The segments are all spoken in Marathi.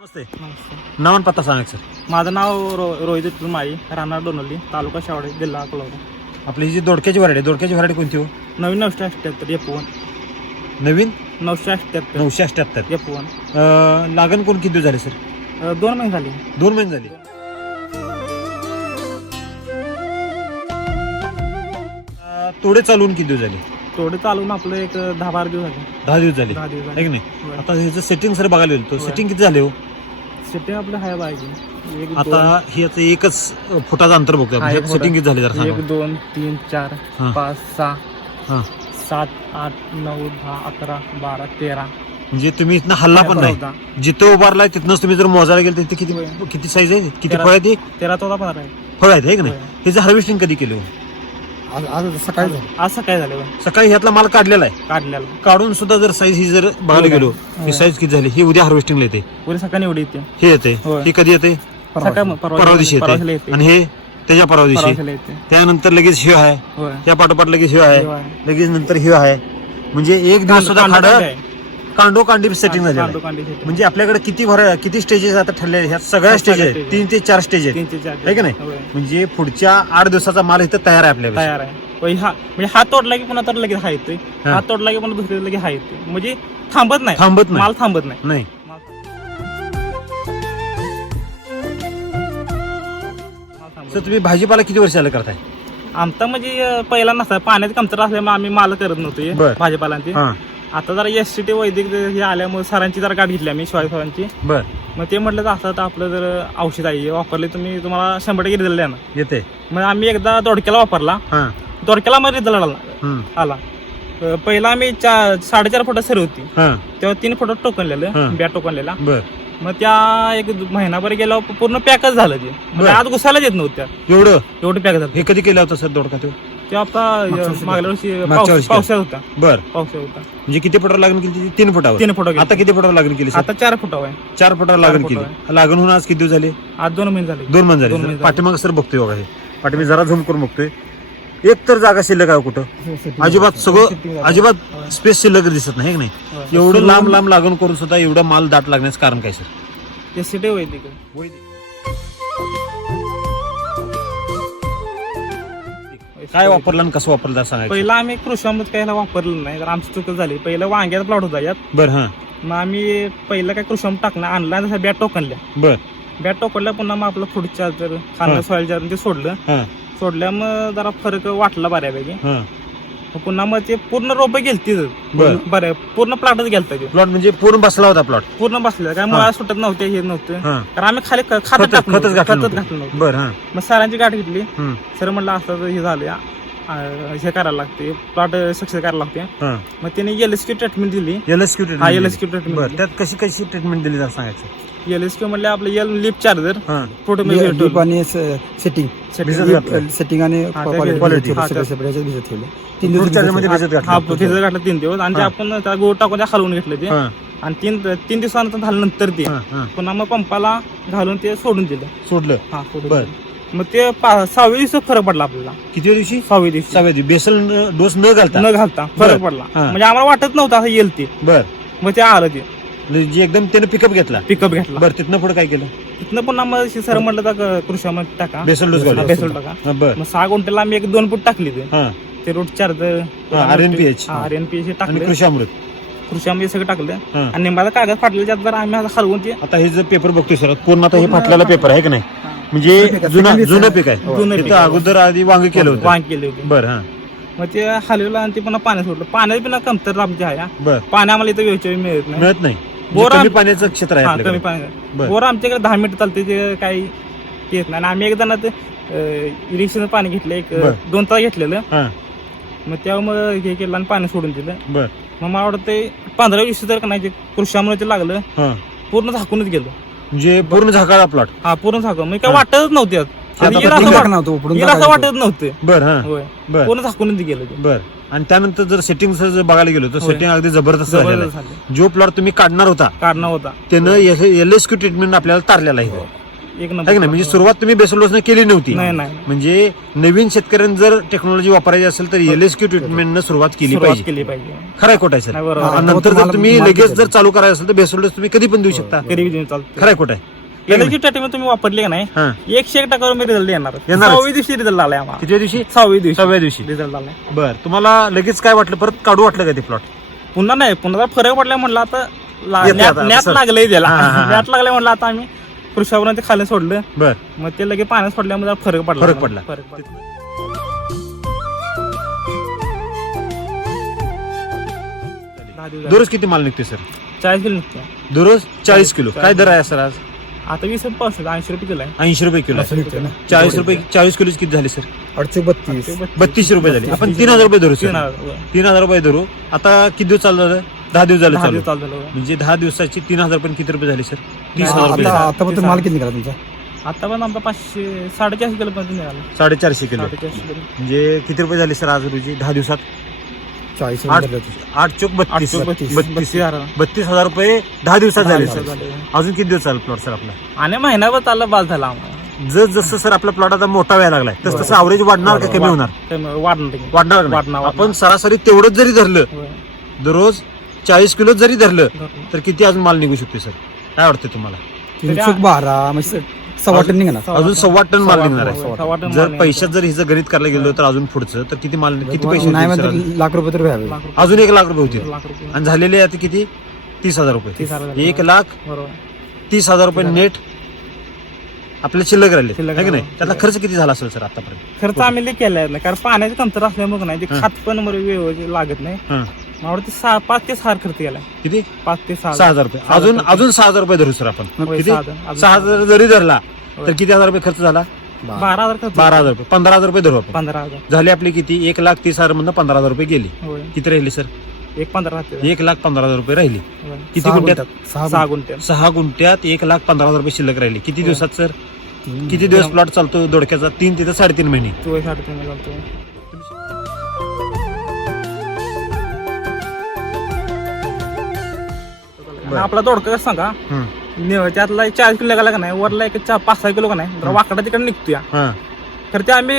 नमस्ते. नाव आणि पत्ता सांगा सर. माझं नाव रो रोहित विठ्ठल माळी राहणार डोनवली तालुका शावडे जिल्हा अकोला आपली जी दोडक्याची व्हरायटी दोडक्याची व्हरायटी कोणती हो? नवीन नऊशे अठ्ठ्याहत्तर एफ वन नवीन? नऊशे अठ्ठ्याहत्तर नऊशे अठ्ठ्याहत्तर एफ वन अं, लागण कोण किती दिवस झाले सर? दोन महिने झाले. दोन महिने झाले. अं, तोडे चालवून किती दिवस झाले? थोडे चालून आपलं एक दहा बारा दिवस झाले. दहा दिवस झाले. दहा दिवस आहे झाले की नाही? आता ह्याचं सेटिंग सर बघायला गेलो होय. सेटिंग किती झाले हो? सिटी आपलं हाय पाहिजे एक आता हे आता एकच फुटाचं अंतर बघतो हा, एक फुटा. सेटिंग किती झाले जरा दोन- एक सांगा दोन तीन चार हा. पाच सहा हा. सात आठ नऊ दहा अकरा बारा तेरा म्हणजे तुम्ही इथनं हल्ला पण नाही चौदा जिथं उभारलाय तिथनंच तुम्ही जर मोजायला गेले तर किती होय. किती साईज आहे किती तेरा. फळ आहे ती तेरा चौदा पंधरा आहे फळ आहेत आहे की नाही होय. ह्याचं हार्वेस्टिंग कधी केलं हो? आज आज सकाळी आज सकाळी झालं बघ, सकाळी ह्यातला माल काढलेला आहे. काढलेला. काढून सुद्धा जर साईज ही जर बघायला होय. गेलो. ही साईज किती झाली? ही उद्या हार्वेस्टिंगला येते. पुढे सकाळी एवढी येते. हे येते. होय. ही कधी येते? सकाळ परवा दिवशी परवाला येते. येते. आणि हे त्याच्या परवा दिवशी. परवाला येते. त्यानंतर लगेच शिव आहे. होय. त्या पाठोपाठ लगेच शिव आहे. लगेच नंतर हिव आहे. म्हणजे एक दिवस सुद्धा खाड आहे. कांडो कांडी सेटिंग झाली. म्हणजे आपल्याकडे किती भर किती स्टेजेस आता ठरले आहेत? ह्या सगळ्या सगळ्या स्टेज आहेत. तीन ते चार स्टेज आहेत. चार आहे की नाही? होय. म्हणजे पुढच्या आठ दिवसाचा माल इथं तयार आहे आपल्याकडे तयार आहे. होय, हा म्हणजे हात तोडला की पुन्हा तर लगेच हा येतोय. हा. हात तोडला की पुन्हा दुसरे लगेच हा येतोय. म्हणजे थांबत नाही. थांबत नाही. माल थांबत नाही. नाही. माल थांबत सर तुम्ही भाजीपाला किती वर्ष झालं करताय? आमचा म्हणजे अं, पहिला नसता पाण्यात कमतर असल्यामुळे आम्ही माल करत नव्हतो हे, बर. भाजीपालांची. हा. आता जरा एस टी टी वैदिक हे आल्यामुळे सरांची जरा गाठ घेतली आम्ही शिवाय सरांची. बर. मग ते म्हटलं तर असं तर आपलं जर औषध आहे हे वापरले तुम्ही तुम्हाला शंभर टक्के रिझल्ट ना येते. मग आम्ही एकदा दोडक्याला वापरला. दोडक्याला मग रिझल्ट आला. आला. पहिला आम्ही चा साडेचार फुटात सर होती. हा. तेव्हा तीन फुटात. टोकनलेलं बॅट टोकनलेला मग त्या एक महिनाभर गेल्यावर पूर्ण पॅकच झालं ते. म्हणजे. आज घुसायलाच येत नव्हत्या. एवढं? एवढं पॅक झालं. हे कधी केलं होतं सर दोडका तो ते आता मागल्या वर्षी मागच्या पाऊस- होता. बर. होता. म्हणजे किती फुटावर लागण केली तीन फुटावर. तीन फुटा आता किती फुटावर लागण केली सर? आता चार फुटावर आहे. चार फुटावर लागण फुटावर केली. लागण होऊन आज किती दिवस झाले? आज दोन महिने झाले. दोन महिने दोन झाले महिने. पाठीमागं सर बघतोय बघा हे. पाठीमागे जरा झूम करून बघतोय. एक तर जागा शिल्लक आहे कुठं? अजिबात सगळं अजिबात स्पेस शिल्लक दिसत नाही हे की नाही? एवढं लांब लांब लागण करून सुद्धा एवढं माल दाट लागण्याचं कारण काय सर? एस टी वैदिक काय वापरलं आणि कसं वापरलं सांगायचं? पहिला आम्ही कृषामृत काही वापरलं नाही तर आमची चुक झाली पहिलं वांग्याचा प्लॉट होता यात. बर हा. मग आम्ही पहिलं काय कृषामृत टाकलं आणला तसं बॅट टोकनल्या. बर. बॅट टोकनल्या पुन्हा मग आपलं फूड चार्जर हा. सॉईल चार्जर ते सोडलं. हा. सोडल्या मग जरा फरक वाटला बऱ्यापैकी. हा. मग पुन्हा मग ते पूर्ण रोप गेलती बर. बरं पूर्ण प्लॉटच गेलता ते. प्लॉट म्हणजे पूर्ण बसला होता प्लॉट पूर्ण बसलेलं. काय मुळा सुटत नव्हते हे नव्हतं. हा. कारण आम्ही खाली ख- खातच. घातलं नव्हतं. बर हा. मग सरांची गाठ घेतली. हम्म. सर म्हणलं असं हे झालं. हे करायला लागते. प्लॉट सक्सेस करायला लागते. हा. मग त्याने एल एस क्यू ट्रीटमेंट दिली. एल एस क्यू हा एल एस क्यू बर ट्रीटमेंट त्यात कशी कशी ट्रीटमेंट दिली जरा सांगायचं? एल एस क्यू म्हणले आपलं एल लिप चार्जर हा. आणि सेटिंग भिजत घातलं. सेटिंग आणि हा, त्या क्वालिटी quality. हा, सगळं त्या- separate याच्यात भिजत ठेवलं. तीन दिवसमध्ये भिजत हा घातलं फिजर घातलं तीन दिवस. आणि ते हा. आपण त्या गोळ टाकून त्या हलवून घेतलं ते. हा. आणि तीन तीन दिवसानंतर झाल्यानंतर ते. हा हा. पुन्हा मग पंपाला घालून ते सोडून दिलं. सोडलं. हा सोडून बर. दिलं. मग ते पा- सहाव्या दिवशी फरक पडला आपल्याला. किती दिवशी? सहाव्या दिवशी. सहाव्या दिवशी. बेसल डोस न घालता? न घालता. बर. फरक पडला. हा. म्हणजे आम्हाला वाटत नव्हतं असं येईल ते. बर. मग ते आलं ते. जे एकदम त्याने पिकअप घेतला? पिकअप घेतला. बर तिथनं पुढे काय केलं? तिथनं पुन्हा मग सर म्हटलं तर कृषामध्ये टाका. बेसल डोस घालून. बेसल टाका. हा, बर. मग सहा गुंठेला आम्ही एक दोन फूट टाकली ते. हा. ते रूट चार्जर हा, RNPH. R N P H आणि टाकले कृषी अमृत कृषामध्ये सगळं टाकलं हा. आणि निंबाचा कागद फाटले त्यात जर आम्ही आता हलवून ते आता हे जे पेपर बघतोय सर पूर्ण आता हे फाटलेला पेपर आहे का नाही? म्हणजे जुनं पीक आहे, जुना second जुनं आहे. पीक आहे. जुनं पीक तिथं आहे. अगोदर आधी वांग केलं होतं. वांग केले होते. बर हा. मग ते हलवलं आणि ते पुन्हा पाण्यात सोडलं. पाण्यात पुन्हा कमतर आमची आहे हा. बर. पाणी आम्हाला इथं वेळच्या वेळी मिळत नाही. मिळत नाही. बोर म्हणजे कमी आम- पाण्याचं क्षेत्र आहे हा, कमी आपल्याकडे. पाणी बर. बोर आमच्याकडे दहा मिनिट चालते ते काही येत नाही. आणि आम्ही एकदा ना ते इरिक्शन पाणी घेतलं एक बर. दोन तास घेतलेलं. हा. मग तेव्हा मग हे केलं आणि पाणी सोडून दिलं. बर. मग मला वाटतं ते पंधरा वीस तर का नाही कृषामुळे ते लागलं हा. पूर्ण झाकूनच गेलो. म्हणजे पूर्ण झाकाळा प्लॉट हा पूर्ण झाकून म्हणजे काय हा. वाटतच नव्हते आज. आता आणि तर येईल असं ठीक वाट- नव्हतं उपडून येईल असं टाकायचं. वाटत नव्हतं. बर हा. होय. बर. पूर्ण झाकूनच गेलं ते. बर. आणि त्यानंतर जर सेटिंग जर बघायला गेलो तर होय. सेटिंग अगदी जबरदस्त झालेलं जबरदस्त आहे. झालं जो प्लॉट तुम्ही काढणार होता काढणं होता. त्यानं एल एस क्यू ट्रीटमेंट आपल्याला तारलेला आहे. एक आहे नंबर की नाही म्हणजे सुरुवात तुम्ही बेसोलोसने केली नव्हती. नाही नाही. म्हणजे नवीन शेतकऱ्यांनी जर टेक्नॉलॉजी वापरायची असेल तर एल एस क्यू ट्रीटमेंटनं सुरुवात केली सुरुवात पाहिजे. केली पाहिजे. खरंय खोट आहे सर. नाही, बरोबर. आणि नंतर जर तुम्ही लगेच जर चालू करायचं असेल तर बेसोलोस तुम्ही कधी पण देऊ शकता. कधी बी देऊन चालतं. खरंय खोट आहे. एलर्जी ट्रीटमेंट तुम्ही वापरली का नाही? हा. एकशे एक टक्का मी रिझल्ट येणार येणारच. सहावी दिवशी रिझल्ट आलाय आम्हाला. किती दिवशी? सहावी दिवशी. सहाव्या दिवशी. रिझल्ट आलाय. बर तुम्हाला लगेच काय वाटलं? परत काढू वाटलं का ते प्लॉट पुन्हा नाही पुन्हा जर फरक पडला म्हटलं आता ला- येते न्यात आता, न्यात सर. लागलंय त्याला. हा, हा, हा. न्यात लागलंय म्हटलं आता आम्ही. कृषावरून ते खाली सोडलं. बर. मग ते लगे पाण्यात सोडल्यामुळे जरा फरक पडला. फरक पडला. फरक पडला. दहा दिवस झाले. दररोज किती माल निघते सर? चाळीस किलो निघतो दररोज चाळीस किलो. काय दर आहे सर आज? आता वीस पाऊस ऐंशी रुपये किलो आहे. ऐंशी रुपये किलो असं आहे. निघतं ना. चाळीस रुपये चाळीस किलो किती झाले सर? अडीचशे बत्तीस. बत्तीसशे रुपये झाले. आपण तीन हजार रुपये धरू तीन सर हजार रुपये. तीन हजार रुपये धरू. आता किती दिवस चालू झालं दहा दिवस झाले दहा चालू. दिवस चालू झालं. होतं. म्हणजे दहा दिवसाची तीन हजार पण किती रुपये झाले सर? तीस आता झाले. आता पण माल किती निघाला तुमचा? आता पण आमचा पाचशे साडेचारशे किलो पर्यंत निघाला. साडेचारशे किलो. साडेचारशे किलो. म्हणजे किती रुपये झाले सर आज रोजी? दहा दिवसात? चाळीस आठ रुपये झाले. आठ चोक बत्तीस. बत्तीस. बत्तीस. बत्तीस हजार. बत्तीस हजार रुपये दहा दिवसात दहा झाले दिवसात सर. झाले. अजून किती दिवस चालेल प्लॉट सर आपला? आणि महिनाभर चालला बाद झाला आम्हाला. जस जसं सर आपला प्लॉट आता मोठा व्हायला लागलाय तस तसं अवरेज वाढणार का कमी होणार? त्यामुळे वाढणार. वाढणार का. नाही? वाढणार, आपण. सरासरी तेवढंच जरी धरलं होय. दररोज चाळीस किलो जरी धरलं धरलं. तर किती अजून माल निघू शकते सर? काय वाटतं तुम्हाला? बारा म्हणजे सव्वा टन अजून सव्वा टन माल निघणार आहे. सव्वा टन जर पैशात जर हिचं गणित करायला गेलो तर अजून पुढचं तर किती माल किती पैसे नाही होतील, म्हणजे सर? लाख रुपये तर व्हावे लाख रुपये. अजून एक लाख रुपये होतील. लाख रुपये. आणि झालेले आता किती? तीस हजार रुपये. तीस हजार झाले. एक लाख बरोबर. तीस हजार रुपये नेट आपल्या शिल्लक राहिले शिल्लक की नाही? राहिले. त्यातला खर्च किती झाला असेल सर आतापर्यंत? खर्च आम्ही लई केलाय. ना कारण पाण्याची कमतर असल्यामुळे नाही ते हं. खात पण बरं व्यवस्थित लागत नाही. हं. मला वाटतं सहा पाच ते सहा खर्च केलाय. किती? पाच ते सहा सहा हजार रुपये. सहा अजून हजार. अजून सहा हजार रुपये धरू सर आपण. होय, किती? सहा हजार. अजून सहा हजार जरी धरला तर होय. किती हजार रुपये खर्च झाला? बारा हजार खर्च बारा हजार रुपये. पंधरा हजार रुपये धरू आपण. पंधरा हजार. झाले आपले किती? एक लाख तीस हजार मधनं पंधरा हजार रुपये गेले. होय. किती राहिले सर? एक पंधरा राहते. एक लाख पंधरा हजार रुपये राहिले. होय. किती सहा गुंठ्यात. सहा. गुंठे सहा गुंठ्यात. एक लाख पंधरा हजार रुपये शिल्लक राहिले. किती होय. दिवसात सर. किती दिवस प्लॉट चालतो दोडक्याचा तीन तिथं साडेतीन महिने. साडेतीन चालतो आणि आपला दोडका कसं सांगा? हम्म. ने- त्यातला एक चाळीस किलो लागला का नाही वरला एक चार पाच सहा किलो का नाही. जरा वाकडा तिकडे निघतो या हा. तर ते आम्ही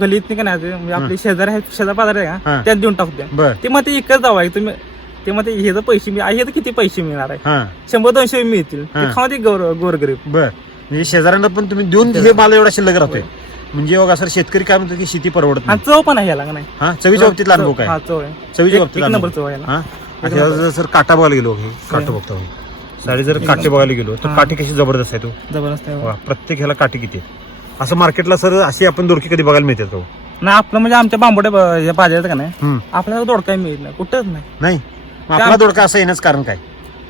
गलीत नाही का नाही ते म्हणजे आपले शेजारी आहेत शेजार बाजार आहे हा. का त्यात देऊन टाकतो बर. ते मग ते इकडे जावं आहे तुम्ही ते मग हे जर पैसे मिळ हे तर किती पैसे मिळणार आहे? हा. शंभर दोनशे मिळतील. ते हा. खावा ते गोर गोरगरीब. बर. म्हणजे शेजाऱ्यांना पण तुम्ही देऊन हे माल एवढा शिल्लक राहतोय. म्हणजे बघा सर शेतकरी काय म्हणतो की शेती परवडत नाही. चव पण आहे याला का नाही? हा चवीच्या बाबतीत अनुभव काय? हा चव आहे. चवीच्या एक- बाबतीत एक नंबर अनुभव. चव आहे याला. हा? सर काटा बघायला गेलो हे काटा बघतो हे. साडी जर काटे बघायला गेलो तर हा. काठी कशी जबरदस्त आहे तो जबरदस्त आहे वा, प्रत्येक ह्याला काठी किती आहे असं मार्केटला सर अशी आपण दोडकी कधी बघायला मिळतात का हो? नाही आपलं म्हणजे आमच्या बांबोड्या ब- या बाजारात का नाही? हम्म. आपल्याला दोडका मिळत नाही. कुठंच नाही. नाही. मग आपला दोडका असं येण्याचं कारण काय?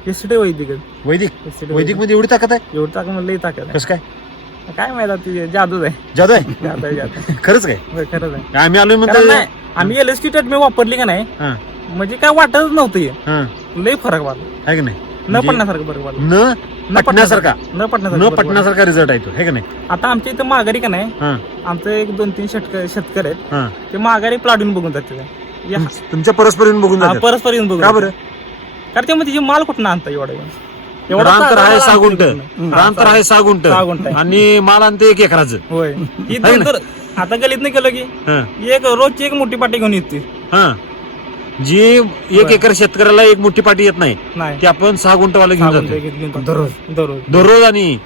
एसटी वैदिक वैदिक? वैदिकमध्ये एवढी ताकद आहे? एवढं टाका म्हणलं ताकद कसं काय? काय माहिती आता ती जादूच आहे. जादू आहे? जादू आहे जादू आहे. खरंच काय? होय, खरंच आहे. आम्ही आलोय कारण म्हणतो नाही, आम्ही एल एस टी ट्रीटमेंट वापरली का नाही हा. म्हणजे काय वाटतच नव्हतं हे. हा. लई फरक वाटला. आहे की नाही? न म्हणजे पडण्यासारखं फरक न पटण्यासारखा न पटण्यासारखं न फरक. पटण्यासारखा रिझल्ट आहे तो. है का नाही? आता आमच्या इथं माघारी का नाही हा. आमचं एक दोन तीन शेतकरी शेतकरी आहेत. हा. ते माघारी प्लाटून बघून जाते या- तुमच्या परस्पर येऊन बघून हा, जातात. परस्पर येऊन बघून का बरं? कारण ते म्हणजे माल कुठं आणता एवढा रान तर आहे सहा गुंट नाही. रान तर आहे सहा गुंट सहा गुंठ आहे. आणि माल आणते एक एकराचं. होय. ही दोन ना? तर आता गलीत नाही केलं की हा. एक रोजची एक मोठी पाटी घेऊन येते. हा. जी एक एकर शेतकऱ्याला एक मोठी पाटी येत नाही नाही. ती आपण सहा गुंटवाला सहा घेऊन गुंठ जातो. घेऊन जातो. दररोज. दररोज. दररोज आणि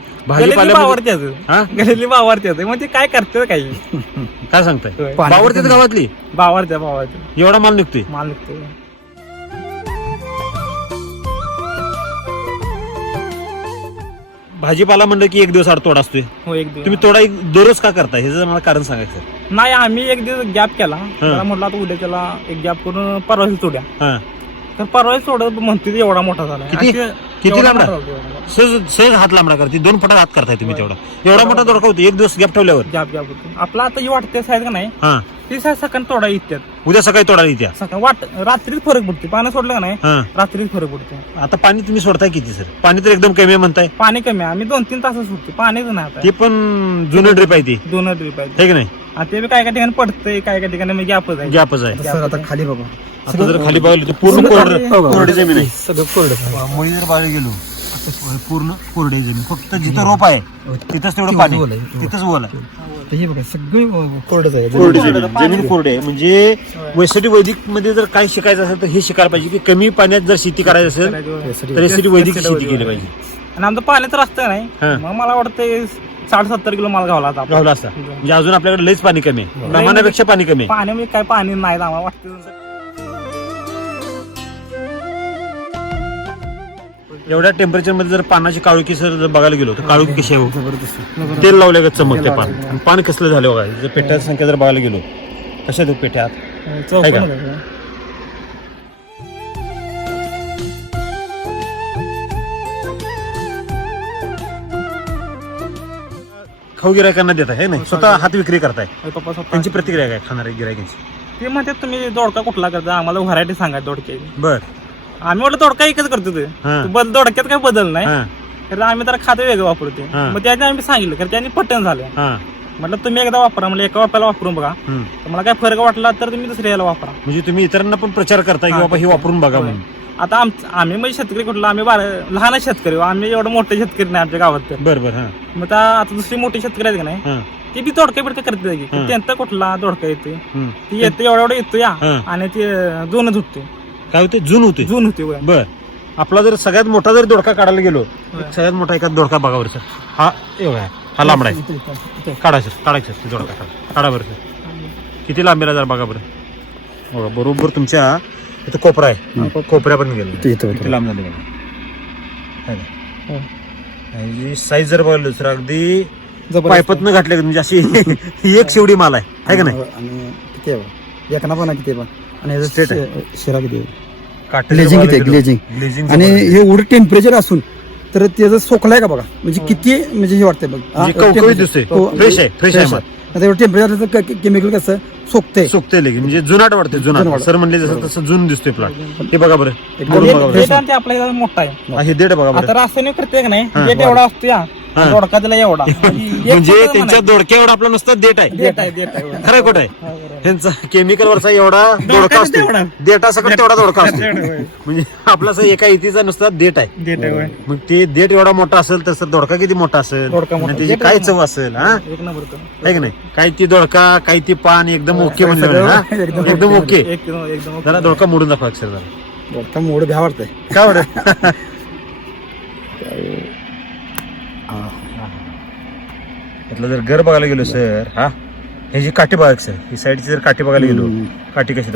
हा? गलीतली बावरत्याच मग ते काय करते काही? काय सांगताय? होय. गावातली? बावरत्या बावरत्या एवढा माल निघतोय. माल निघतो भाजीपाला म्हणलं की एक दिवस तोडा असतोय. हो एक दिवस. तुम्ही तोडा एक दररोज का करताय? हे जर मला कारण सांगायचं नाही आम्ही एक दिवस गॅप केला. म्हटलं आता उद्या त्याला एक गॅप करून परवाशी तोड्या. हा. तर परवाशी तोडत म्हणते एवढा मोठा झाला. किती? किती एवढा लांबडा? मोठा. सहज सहज हात लांबडा करते दोन फटात हात करताय तुम्ही तेवढा. एवढा मोठा दोडका होतो एक दिवस गॅप ठेवल्यावर. गॅप गॅप होतो आपला आता ही वाटते साईड का नाही? हा. ती सकाळी तोडा येतात उद्या सकाळी तोडा येत्या. सकाळ वाट रात्रीच फरक पडते पाणी सोडलं का नाही? हा. रात्रीच फरक पडतो आता पाणी तुम्ही सोडताय किती सर? पाणी तर एकदम कमी आहे म्हणताय. पाणी कमी आहे. आम्ही दोन तीन तास सोडतो पाणीच नाही आता. ते पण जुनं ड्रिप आहे ती. दोन ड्रीप आहेत हे की नाही? आणि ते बी काय काय ठिकाणी पडतंय काय काय ठिकाणी गॅपच आहे. गॅपच आहे. आता सर आता खाली बघा. आता जर खाली बघायला तर पूर्ण कोरडं- खाली- हो, हो. कोरडी जमीन आहे. सगळं कोरडं मुळी जर बघायला गेलो पूर्ण कोरडे जमीन. फक्त जिथं रोप आहे तिथंच तेवढं पाणी ओलं आहे. तिथंच ओल आहे. तर हे बघा सगळे कोरडच आहे. कोरडी जमीन जमीन कोरडी आहे. म्हणजे वैसाठी वैदिकमध्ये जर काय शिकायचं असेल तर हे शिकायला पाहिजे की कमी पाण्यात जर शेती करायची असेल. तर यासाठी वैदिक शेती केली. पाहिजे. आणि आमचं पाणी तर असतं हा. नाही मग मला वाटतं साठ सत्तर किलो माल गावला आता गावला असता. म्हणजे अजून आपल्याकडे लयच पाणी कमी आहे. प्रमाणापेक्षा पाणी कमी आहे. पाणी म्हणजे काय पाणी नाही आम्हाला वाटतं एवढ्या टेम्परेचरमध्ये जर पानाची काळुकी सर जर बघायला गेलो तर काळुकी कशी आहे? हो? जबरदस्त. तेल लावल्या का चमकते पान? आणि पान कसलं झालं बघा? जर पेट्याची संख्या जर बघायला गेलो कशा आहेत हो पेट्या चौकोन का? होतं का? खाऊ गिरायकांना देत आहे नाही? स्वतः हात विक्री करताय. पप्पा स्वतः त्यांची प्रतिक्रिया काय खाणाऱ्या गिरायकांची? ते म्हणतात तुम्ही दोडका कुठला करता? आम्हाला व्हरायटी सांगा दोडक्याची. बर. आम्ही म्हटलं दोडका एकच करतो ते. हा. बद- दोडक्यात काही बदल नाही. हा. आम्ही तर खातं वेगळं वापरतो हा. मग त्याने आम्ही सांगितलं कारण त्यांनी पटन झालं. हा. म्हटलं तुम्ही एकदा वापरा म्हणजे एका वापराला वापरून बघा. हम्म. मला काय फरक वाटला तर तुम्ही दुसऱ्या याला वापरा. म्हणजे तुम्ही इतरांना पण प्रचार करताय की हा, बाबा हे वापरून बघा होय. म्हणून आता आम आम्ही म्हणजे शेतकरी कुठला आम्ही बारा लहान शेतकरी हो. आम्ही एवढं मोठे शेतकरी नाही आमच्या गावात तर. बर बर हा. मग त्या आता दुसरी मोठी शेतकरी आहेत का नाही? हा. ती बी दोडका बिडका करते की. हा. त्यांचा कुठला दोडका येते हम्म. ती येते एवढा एवढा येतो या हा. आणि ते दोनच उठते काय होते? जून होते. जून होते वय. बर. आपला जर सगळ्यात मोठा जर दोडका काढायला गेलो होय. सगळ्यात मोठा एखादा दोडका बघा बरं सर. हा एवढा आहे. हा लांबडा आहे. इथं- इथं- इथं. काढा सर. काढायचं ते दोडका काढा. काढा बरं सर. किती लांबीला जर बघा बरं. बघा बरोबर तुमच्या इथं कोपरा आहे. कोपऱ्यापर्यंत गेलो इथं- इथं- किती लांब झाले हो. साईज जर बघायला तर अगदी जबरदस्त. पायपत न घातले म्हणजे अशी ही एक शेवडी माल आहे. है का नाही? आणि किती आहे बघा. एकना पण आहे किती आहे बघा. आणि याचा Straight आहे. शे- शिरा किती आहे किती आणि हे एवढं टेम्परेचर असून तर त्याचं सोकलाय का बघा? म्हणजे किती म्हणजे हे वाटतंय बघ. हा, म्हणजे कवकवीत temperature. दिसतंय. हो, Fresh आहे, fresh आहे. आता एवढं टेम्परेचर केमिकल कसं? सोकतंय. सुकते लगे म्हणजे जुनाट वाटते जुनाट. जुनाट. सर म्हणले जसं तसं जुन दिसतोय प्लॉट हे बघा बरं. करून हे- बघा हे बरं तर आमच्या आपल्या इथं मोठा आहे. हा, हे देड बघा आता रासायनिक करते का नाही. हा, देठ बरं. एवढा असतो या. हा. दोडका त्याला एवढा म्हणजे त्यांच्या म्हणायचं. दोडक्यावर आपला नुसतं देठ आहे खरं कुठं आहे हा. त्यांचा केमिकल वरचा एवढा दोडका असतो तेवढा. देठा सकट तेवढा दोडका असतो म्हणजे आपला असं एका इतीचा नुसता देठ आहे देठ आहे, होय. मग ते देठ एवढा मोठा असेल तर सर दोडका किती मोठा असेल दोडका मोठा. आणि त्याची देठ काय. चव असेल हा एक नंबर तो. आहे की नाही काय ती दोडका काय ती पान एकदम ओके म्हणजे सगळं हा? एकदम ओके एकदम एकदम जरा दोडका मोडून दाखवा अक्षर जरा मोड भ्या वाटतंय काय वाटत त्यातलं जर घर बघायला गेलो सर हा? हे जी काठी बघा सर ही साईडची जर काठी बघायला गेलो. काठी कशी?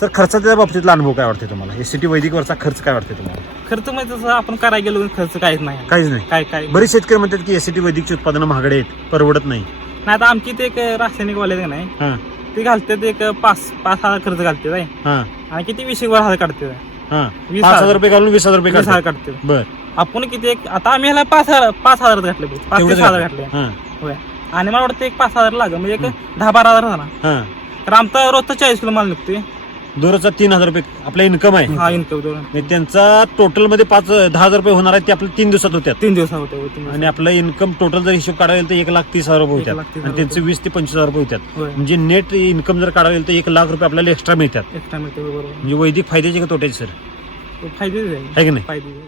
सर खर्चाच्या बाबतीतला अनुभव काय वाटते तुम्हाला? एस टी वैदिक वरचा खर्च काय वाटते तुम्हाला? खर्च म्हणजे तसं आपण करायला गेलो खर्च काहीच नाही. काहीच नाही. काय काय? बरेच शेतकरी म्हणतात की एस टी वैदिकची उत्पादनं महागडे आहेत परवडत नाही. नाही आता आमची ते एक रासायनिक वाले नाही? हा. ते घालते एक पाच पाच हजार खर्च घालते काय हा. आणि किती वीस एक वर हजार काढते हा. वीस पाच हजार. रुपये घालून वीस हजार रुपये वीस हजार काढतात. काढते बर. आपण किती एक आता आम्ही ह्याला पाच हजार पाच हजार घातले पाच ते तेवढंच सहा हजार घातलं. घातले. हा. होय. आणि मला वाटतं एक पाच हजार लागेल. म्हणजे एक दहा बारा हजार झाला. हा. तर आमचा रोजचा चाळीस किलो माल निघतोय. दररोजचा तीन हजार रुपये आपला इन्कम आहे. हा इन्कम दोन म्हणजे त्यांचा टोटलमध्ये पाच दहा हजार रुपये होणार आहे ते आपल्या तीन दिवसात होत्यात. तीन दिवस होते होय, तीन दिवस. आणि आपलं इन्कम टोटल जर हिशोब काढायला तर एक लाख तीस हजार रुपये एक लाख होत्यात तीस आणि त्यांचे वीस ते पंचवीस हजार रुपये होत्यात. होय. म्हणजे नेट इन्कम जर काढायला तर एक लाख रुपये आपल्याला एक्स्ट्रा मिळतात. एक्स्ट्रा मिळते बरोबर. म्हणजे वैदिक फायद्याचे का तोट्याचे सर तो फायदे आहे. की नाही? फायदे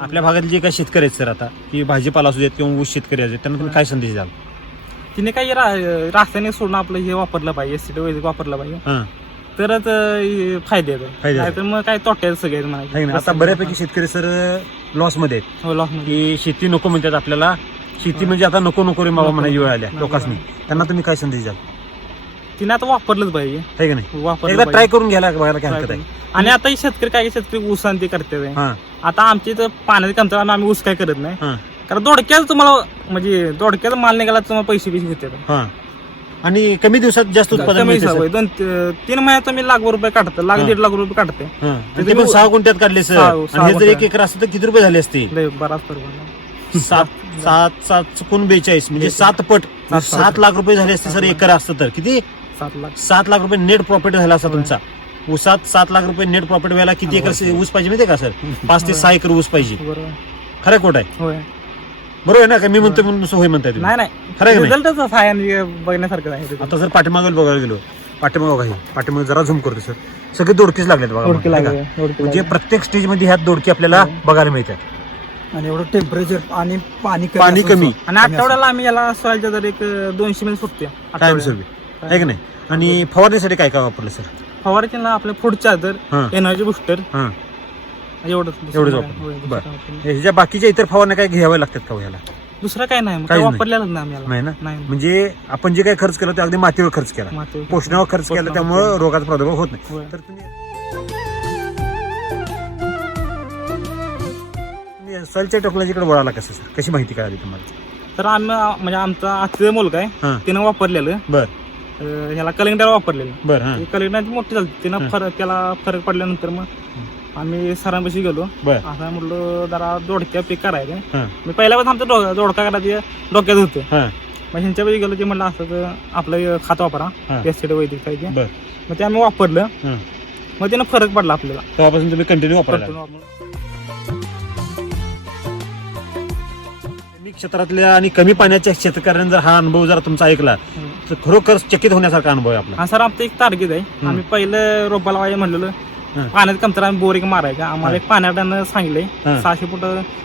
आपल्या भागातले जे काही शेतकरी आहेत सर आता की भाजीपाला असू देत किंवा ऊस शेतकरी असू देत त्यांना तुम्ही काय संदेश द्याल? तिने काही रा- रासायनिक सोडून आपलं हे वापरलं पाहिजे एसिड वैदिक वापरलं पाहिजे. हा. तरच अं, हे फायदे फायदे आहेत. नाहीतर मग काय तोटे आहेत सगळे आहे आता बऱ्यापैकी शेतकरी सर लॉसमध्ये आहेत. हो लॉसमध्ये. की शेती नको म्हणतात आपल्याला. शेती म्हणजे आता नको नको रे बाबा म्हणायची वेळ आल्या लोकांनी त्यांना तुम्ही काय संदेश द्याल? तिने आता वापरलंच पाहिजे. आहे की नाही? वापरलं एकदा पाहिजे. ट्राय करून घ्यायला बघायला काय हरकत आहे. आणि आता हे शेतकरी काय शेतकरी ऊस आणि करते हा. आता आमच्या इथं पाण्याची कमतरता आम्ही ऊस काय करत नाही. हा. कारण दोडक्यात तुम्हाला म्हणजे दोडक्यात माल निघाला तुम्हाला पैसे पैसे घेते हा. आणि कमी दिवसात जास्त उत्पादन कमी मिळते सर. सवय. दोन तीन महिन्यात तुम्ही लाख रुपये काढता लाख हा. दीड लाख रुपये काढते. हा. आणि ते पण सहा गुंठ्यात काढले सर. सहा- आणि सहा हे जर एक गुंठ्यात. एकर असतं तर किती रुपये झाले असते लय बराच फरक. सात सात सात चुकून बेचाळीस म्हणजे सात पट. सात- सात लाख रुपये झाले असते सर एकर असतं तर. किती? सात लाख. सात लाख रुपये नेट प्रॉफिट झाला असता तुमचा. ऊसात सात लाख रुपये नेट प्रॉफिट व्हायला किती एकर ऊस पाहिजे माहितीये का सर? पाच ते सहा एकर ऊस पाहिजे. बरोबर. खरं खोट आहे. होय. बरोबर आहे ना? काय मी म्हणतो म्हणून नुसतं होय म्हणताय तुम्ही. नाही खरं आहे नाही? का नाही? रिझल्टच बघण्यासारखं आहे result. आता जर पाठीमागे बघायला गेलो. पाठीमागं बघा हे. पाठीमागे जरा झूम करतो सर. सगळे दोडकीच लागलेत बघा दोडकी नाही का? लागली, दोडकी म्हणजे लागली. प्रत्येक स्टेजमध्ये ह्यात दोडकी आपल्याला बघायला मिळतात. आणि एवढं टेम्परेचर आणि पाणी पाणी कमी. आणि आठवड्याला आम्ही याला सॉईलच्या जर एक दोनशे मिनिट सुटते टाइम सर्वी आहे की नाही? आणि फवारणीसाठी काय काय वापरलं सर? फवाराचे ना आपले फूड चार्जर हां. एनर्जी बुस्टर हां. एवढंच एवढंच बरं. वापरलं. ह्याच्या बाकीच्या इतर फवारण्या काय घ्याव्या लागतात का हो ह्याला? दुसरं काय नाही मग काही नाही. वापरलेलं नाही आम्ही याला. नाही ना? नाही म्हणजे आपण जे काही खर्च केला ते अगदी मातीवर खर्च केला. माती- पोषणावर खर्च केला पोषणावर त्यामुळे खर्च. रोगाचा प्रादुर्भाव होत नाही. तर तुम्ही सॉइलच्या टेक्नॉलॉजीकडे वळाला कसं सर? कशी माहिती कळाली तुम्हाला? तर आम्ही म्हणजे आमचा आजचं मुलगा आहे हां. तिनं वापरलेलं. बर. अं, ह्याला कलिंगडार वापरलेलं. बर हां. कलिंगडाची मोठी झाली हं. तिनं फरक त्याला फरक पडल्यानंतर मग आम्ही सरांपाशी गेलो. बर. आता म्हटलं जरा दोडक्या पीक करायचं. हां. मी पहिल्यापासून आमचं डो- दोडका करायचं डोक्यात होतं. हां. मग ह्यांच्यापाशी गेलो ते म्हणलं असं तर आपलं खात वापरा. हां. वैदिक काय ते बर. मग ते आम्ही वापरलं. हां. मग त्यानं फरक पडला आपल्याला. तेव्हापासून तुम्ही कंटिन्यू वापरून. कमी क्षेत्रातल्या आणि कमी पाण्याच्या शेतकऱ्यांनी जर हा अनुभव जर तुमचा ऐकला. तर खरोखर चकित होण्यासारखा अनुभव आहे आपला. हा सर आमचं एक टार्गेट आहे. आम्ही पहिलं रोपा लावायला म्हणलेलं. पाण्यात कमतर आम्ही बोरिंग मारायचं. आम्हाला एक पाण्यानं सांगितलंय हं. सहाशे फूट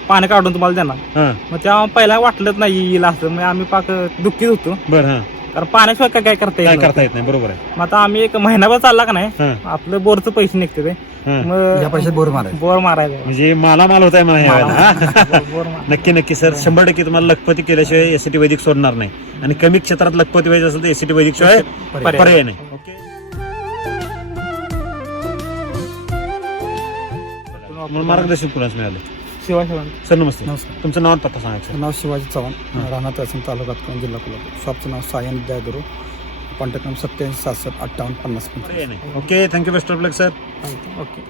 पाणी काढून तुम्हाला देणार. हां. मग तेव्हा पहिला वाटलंच नाही येईल असं. मग आम्ही पाक दुःखीत होतो. बर हां. कारण पाण्याशिवाय काय काय करता काय येत करता येत नाही. बरोबर आहे. मग आता आम्ही एक महिनाभर चालला का नाही हां. आपलं बोरचं पैसे निघते ते. हां. या मग पैशात बोर मारायचं. बोर मारायचं. म्हणजे माला माल होत आहे मला वेळेला हा? बोर- बोर मारायचं. नक्की नक्की सर. शंभर टक्के तुम्हाला लखपती केल्याशिवाय एसीटी वैदिक सोडणार नाही. आणि कमी क्षेत्रात लखपती व्हायचं असेल तर एसीटी वैदिक शिवाय पर्याय. पर्याय नाही. मला मार्गदर्शन कुणाच मिळालं? शिवाय सर नमस्ते. नमस्कार. तुमचं नाव आणि पत्ता सांगा सर. नाव शिवाजी चव्हाण. राहणार तहसील तालुका हातकणंगले, जिल्हा कोल्हापूर. शॉपचं नाव सायन दयागुरु कॉन्टॅक्ट नंबर सत्याऐंशी सहासष्ट अठ्ठावन्न पन्नास okay thank you best of luck sir okay.